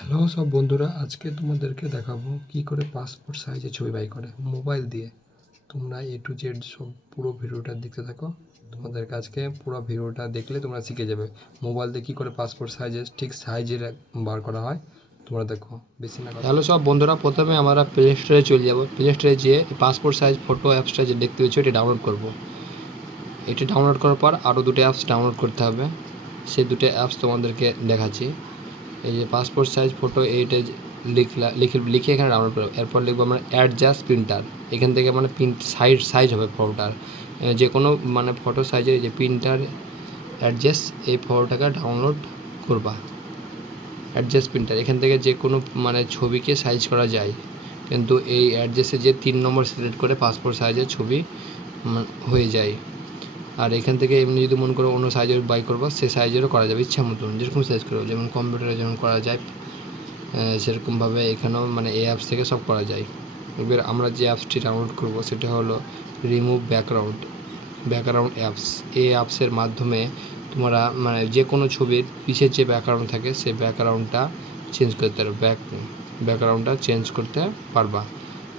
Hello সব বন্ধুরা, আজকে তোমাদেরকে দেখাবো কি করে পাসপোর্ট সাইজে ছবি বাই করে মোবাইল দিয়ে। তোমরা A to Z সব পুরো ভিডিওটা দেখতে থাকো। তোমাদেরকে আজকে পুরো ভিডিওটা দেখলে তোমরা শিখে যাবে মোবাইল দিয়ে কী করে পাসপোর্ট সাইজে ঠিক সাইজের বার করা হয়। তোমরা দেখো, বেশি না। হ্যালো সব বন্ধুরা, প্রথমে আমরা প্লে স্টোরে চলে যাবো। প্লে স্টোরে যেয়ে পাসপোর্ট সাইজ ফটো অ্যাপসটা যে দেখতে পেয়েছো এটি ডাউনলোড করবো। এটি ডাউনলোড করার পর আরও দুটো অ্যাপস ডাউনলোড করতে হবে। সেই দুটো অ্যাপস তোমাদেরকে দেখাচ্ছি। এই যে পাসপোর্ট সাইজ ফটো এইটা লিখে এখানে ডাউনলোড করবো। এরপর লিখবো আমরা অ্যাডজাস্ট প্রিন্টার। এখান থেকে মানে প্রিন্ট সাইজ হবে ফটোটার, যে কোনো মানে ফটো সাইজের যে প্রিন্টার অ্যাডজাস্ট এই ফটোটাকে ডাউনলোড করবা। অ্যাডজাস্ট প্রিন্টার এখান থেকে যে কোনো মানে ছবিকে সাইজ করা যায়, কিন্তু এই অ্যাডজাস্টে যে 3 নম্বর সিলেক্ট করে পাসপোর্ট সাইজের ছবি হয়ে যায়। আর এখান থেকে এমনি যদি মনে করো অন্য সাইজের বাই করবো, সে সাইজেরও করা যাবে ইচ্ছা মতন, যেরকম সাইজ করবো, যেমন কম্পিউটারে যেমন করা যায় সেরকমভাবে এখানেও মানে এই অ্যাপস থেকে সব করা যায়। এবার আমরা যে অ্যাপসটি ডাউনলোড করব সেটা হলো রিমুভ ব্যাকগ্রাউন্ড অ্যাপস। এই অ্যাপসের মাধ্যমে তোমরা মানে যে কোনো ছবির পিছের যে ব্যাকগ্রাউন্ড থাকে সেই ব্যাকগ্রাউন্ডটা চেঞ্জ করতে পারবে, ব্যাকগ্রাউন্ডটা চেঞ্জ করতে পারবা।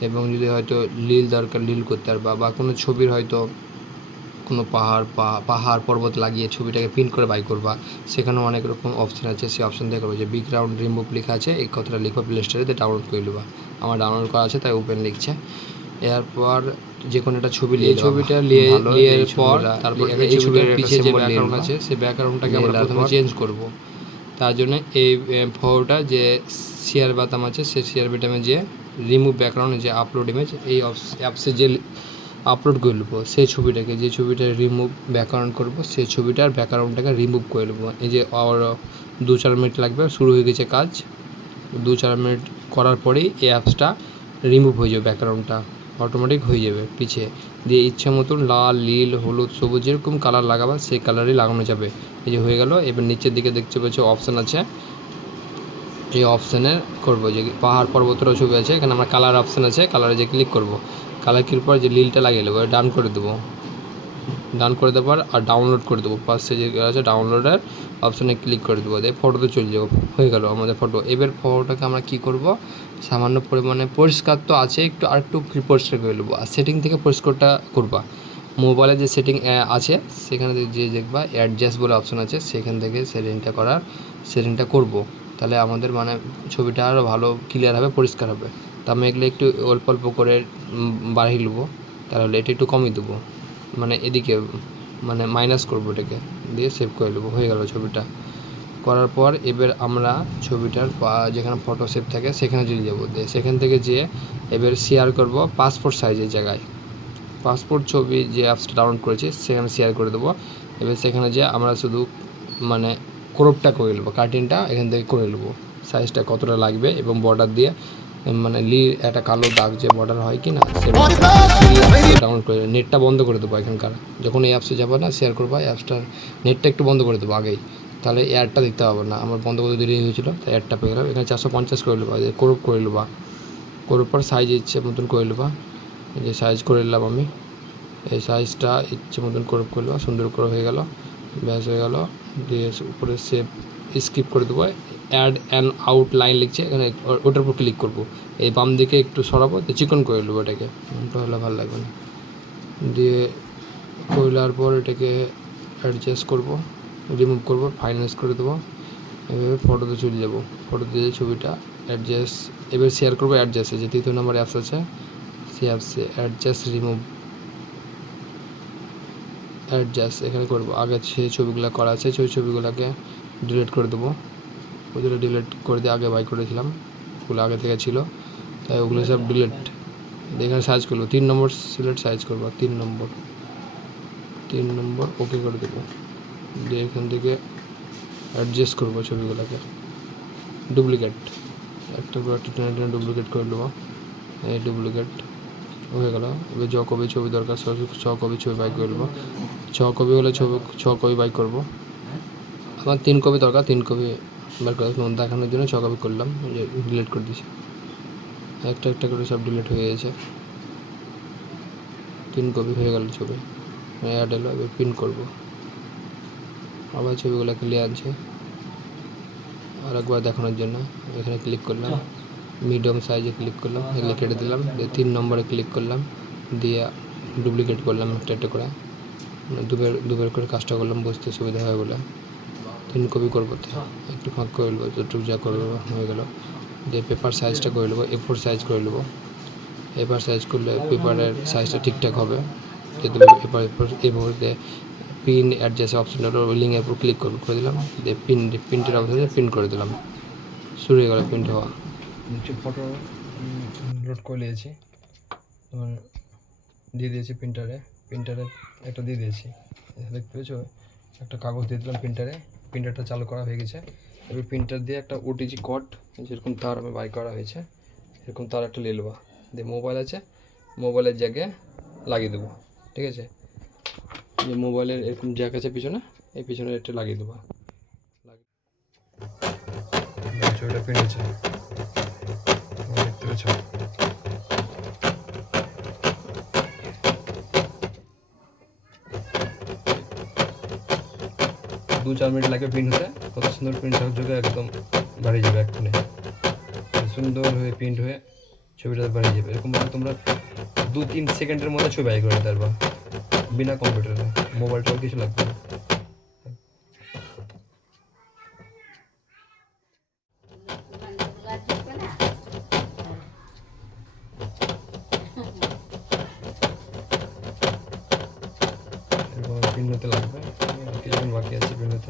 এবং যদি হয়তো লীল দরকার লীল করতে পারবা, বা কোনো ছবির হয়তো কোনো পাহাড় পর্বত লাগিয়ে ছবিটাকে প্রিন্ট করে বাই করবা, সেখানেও অনেক রকম অপশান আছে। সেই অপশান দিয়ে করবো যে ব্যাকগ্রাউন্ড রিমুভ লেখা আছে, এই কথাটা লিখবো প্লে স্টোরে দিয়ে ডাউনলোড করে নেবা। আমার ডাউনলোড করা আছে তাই ওপেন লিখছে। এরপর যে কোনো একটা ছবি নিয়ে ছবিটা নিয়ে পর তারপর এই ছবিটার পিছে যে ব্যাকগ্রাউন্ড আছে সেই ব্যাকগ্রাউন্ডটাকে আমরা প্রথমে চেঞ্জ করব। তার জন্য এই ফটোটা যে শেয়ার বাটন আছে সেই শেয়ার বাটনে যে রিমুভ ব্যাকগ্রাউন্ড যে আপলোড ইমেজ, এই অ্যাপসে যে আপলোড করে নেবো সেই ছবিটাকে, যে ছবিটা রিমুভ ব্যাকগ্রাউন্ড করবো সেই ছবিটার ব্যাকগ্রাউন্ডটাকে রিমুভ করে নেবো। এই যে আর 2-4 মিনিট লাগবে, শুরু হয়ে গেছে কাজ। 2-4 মিনিট করার পরেই এই অ্যাপসটা রিমুভ হয়ে যাবে, ব্যাকগ্রাউন্ডটা অটোমেটিক হয়ে যাবে পিছে দিয়ে। ইচ্ছা মতন লাল নীল হলুদ সবুজ যেরকম কালার লাগাবা সেই কালারই লাগানো যাবে। এই যে হয়ে গেল। এবার নিচের দিকে দেখতে পাচ্ছ অপশান আছে, এই অপশানে করবো যে পাহাড় পর্বতেরও ছবি আছে, এখানে আমরা কালার অপশান আছে, কালারে যে ক্লিক করবো। কালার ক্লিক পর যে লীলটা লাগিয়ে নেবো, ডান করে দেবো। ডান করে দেওয়ার আর ডাউনলোড করে দেবো, পাশে যে আছে ডাউনলোডের অপশানে ক্লিক করে দেবো, দিয়ে ফটোতে চলে যাবো। হয়ে গেল আমাদের ফটো। এবার ফটোটাকে আমরা কী করব, সামান্য পরিমাণে পরিষ্কার তো আছে, আরেকটু পরিষ্কার করে নেবো। আর সেটিং থেকে পরিষ্কারটা করবা। মোবাইলে যে সেটিং আছে সেখানে যে দেখবা অ্যাডজাস্ট বলে অপশান আছে, সেখান থেকে সেটিংটা করব। তাহলে আমাদের মানে ছবিটা আরও ভালো ক্লিয়ার হবে, পরিষ্কার হবে। তো আমি এগুলো একটু অল্প অল্প করে বাড়িয়ে নেবো, তাহলে এটা একটু কমিয়ে দেবো, মানে এদিকে মানে মাইনাস করবো, এটাকে দিয়ে সেভ করে নেবো। হয়ে গেল ছবিটা করার পর। এবার আমরা ছবিটার যেখানে ফটো সেভ থাকে সেখানে চলে যাবো, দিয়ে সেখান থেকে যেয়ে এবার শেয়ার করব পাসপোর্ট সাইজের জায়গায়। পাসপোর্ট ছবি যে অ্যাপসটা ডাউনলোড করেছি সেখানে শেয়ার করে দেবো। এবার সেখানে যে আমরা শুধু মানে ক্রপটা করে নেবো, কাটিংটা এখান থেকে করে নেবো, সাইজটা কতটা লাগবে, এবং বর্ডার দিয়ে মানে একটা কালো দাগ যে বর্ডার হয় কি না, সে ডাউনলোড করে নেটটা বন্ধ করে দেবো এখানকার। যখন এই অ্যাপসে যাবো না শেয়ার করবো, অ্যাপসটার নেটটা একটু বন্ধ করে দেবো আগেই, তাহলে অ্যাডটা দেখতে পাবো না। আমার বন্ধ করতে দেরি হয়েছিলো তাই অ্যাডটা পেয়ে গেলাম। এখানে 450 করে নেবো, ক্রপ করে নেবো। করার পর সাইজ ইচ্ছে মতন করে নেবো। এই যে সাইজ করে নিলাম আমি, এই সাইজটা ইচ্ছে মতন ক্রপ করে নেবো, সুন্দর করে হয়ে গেল, ব্যাস হয়ে গেল। দিয়ে উপরে সেভ স্কিপ করে দেবো। অ্যাড অ্যান্ড আউট লাইন লিখছে এখানে, ওটার উপর ক্লিক করবো। এই বাম দিকে একটু সরাবো, তো চিকন করে নেবো এটাকে, ওটা হলে ভালো লাগবে না। দিয়ে করলার পর এটাকে অ্যাডজাস্ট করবো, রিমুভ করবো, ফাইনালাইজ করে দেবো। এভাবে ফটোতে চলে যাবো। ফটোতে যে ছবিটা অ্যাডজাস্ট এবার শেয়ার করবো অ্যাডজাস্টে, যে 3 নম্বর অ্যাপস আছে সেই অ্যাপসে অ্যাডজাস্ট রিমুভ অ্যাডজাস্ট এখানে করবো। আগে সেই ছবিগুলো করা আছে সেই ছবিগুলোকে ডিলিট করে দেবো। ওগুলো ডিলিট করে দিয়ে আগে বাই করেছিলাম, ওগুলো আগে থেকে ছিল, তাই ওগুলো সব ডিলিট। এখানে সাইজ করবো 3 নম্বর সিলেক্ট, সাইজ করবো 3 নম্বর ওকে করে দেবো। দিয়ে এখান থেকে অ্যাডজাস্ট করবো ছবিগুলোকে, ডুপ্লিকেট একটা করে একটা টেনে ডুপ্লিকেট করে নেবো। এই ডুপ্লিকেট হয়ে গেল। এবার য কপি ছবি দরকার 6 কপি ছবি বাই করে নেবো। 6 কপি হলে 6 কপি বাই করবো। আমার 3 কপি দরকার, 3 কপি বার করে দেখানোর জন্য 6 কপি করলাম, ডিলিট করে দিয়েছি। একটা একটা করে সব ডিলিট হয়ে গেছে। 3 কপি হয়ে গেল ছবি, অ্যাড এলো। এবার প্রিন্ট করবো, আবার ছবিগুলো ক্লিয়ার আনছে, আর একবার দেখানোর জন্য এখানে ক্লিক করলাম, মিডিয়াম সাইজে ক্লিক করলাম, এগুলো কেটে দিলাম, দিয়ে 3 নম্বরে ক্লিক করলাম, দিয়ে ডুপ্লিকেট করলাম একটা একটা করে, দুবার করে কাজটা করলাম, বুঝতে সুবিধা হয় বলে। 3 কপি করবো, তো একটু ফাঁক করে নেবো, যতটুকু যা করবো হয়ে গেল। দিয়ে পেপার সাইজটা করে নেবো, A4 সাইজ করে নেবো। এবার সাইজ করলে পেপারের সাইজটা ঠিকঠাক হবে। যেহেতু পেপার এভাবে পিন অ্যাডজাস্ট অপশনটা ওই লিঙ্কের উপর ক্লিক করে দিলাম, দিয়ে প্রিন্টের অপশনে প্রিন্ট করে দিলাম, শুরু হয়ে গেল প্রিন্ট হওয়া। নিচে ফটো লোড করে নিয়েছি, তোমার দিয়ে দিয়েছি প্রিন্টারে একটা দিয়ে দিয়েছি, দেখতে পেয়েছো, একটা কাগজ দিয়ে দিলাম প্রিন্টারটা চালু করা হয়ে গেছে। এবার প্রিন্টার দিয়ে একটা ওটিজি কট, যেরকম তার আমি বাই করা হয়েছে, এরকম তার একটা নিয়ে নেবো, দিয়ে মোবাইল আছে, মোবাইলের জায়গায় লাগিয়ে দেবো, ঠিক আছে। যে মোবাইলের এরকম জ্যাক আছে পিছনে, এই পিছনে একটা লাগিয়ে দেবো, ছবিটা প্রিন্ট হচ্ছে, দেখতে পেয়েছ। 2-4 মিনিট লাগবে প্রিন্ট হতে, কত সুন্দর প্রিন্ট ঝকঝকে একদম বাড়িয়ে যাবে, এক্ষুনি সুন্দর হয়ে প্রিন্ট হয়ে ছবিটা বাড়িয়ে যাবে। এরকমভাবে তোমরা 2-3 সেকেন্ডের মধ্যে ছবি বাই করে নিতে পারবা, বিনা কম্পিউটারে, মোবাইলটাও কিছু লাগবে না। প্রিন্ট হতে লাগবে, কিছুক্ষণ বাকি আছে প্রিন্ট হতে।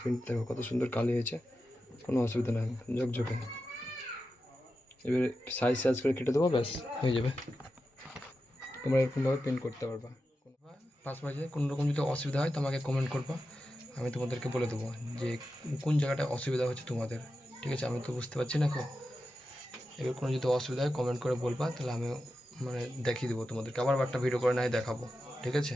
প্রিন্ট দেখো কত সুন্দর কালি হয়েছে, কোনো অসুবিধা নেই, ঝকঝকে। এবারে সাইজ করে কেটে দেবো, ব্যাস হয়ে যাবে। তোমরা এরকমভাবে প্রিন্ট করতে পারবা। পাশাপাশি কোনো রকম যদি অসুবিধা হয় তো আমাকে কমেন্ট করবা, আমি তোমাদেরকে বলে দেবো যে কোন জায়গাটা অসুবিধা হচ্ছে তোমাদের, ঠিক আছে। আমি তো বুঝতে পারছি না এবার কোনো যদি অসুবিধা হয় কমেন্ট করে বলবা, তাহলে আমি দেখিয়ে দেবো তোমাদেরকে, আবার একটা ভিডিও করে নাই দেখাবো, ঠিক আছে।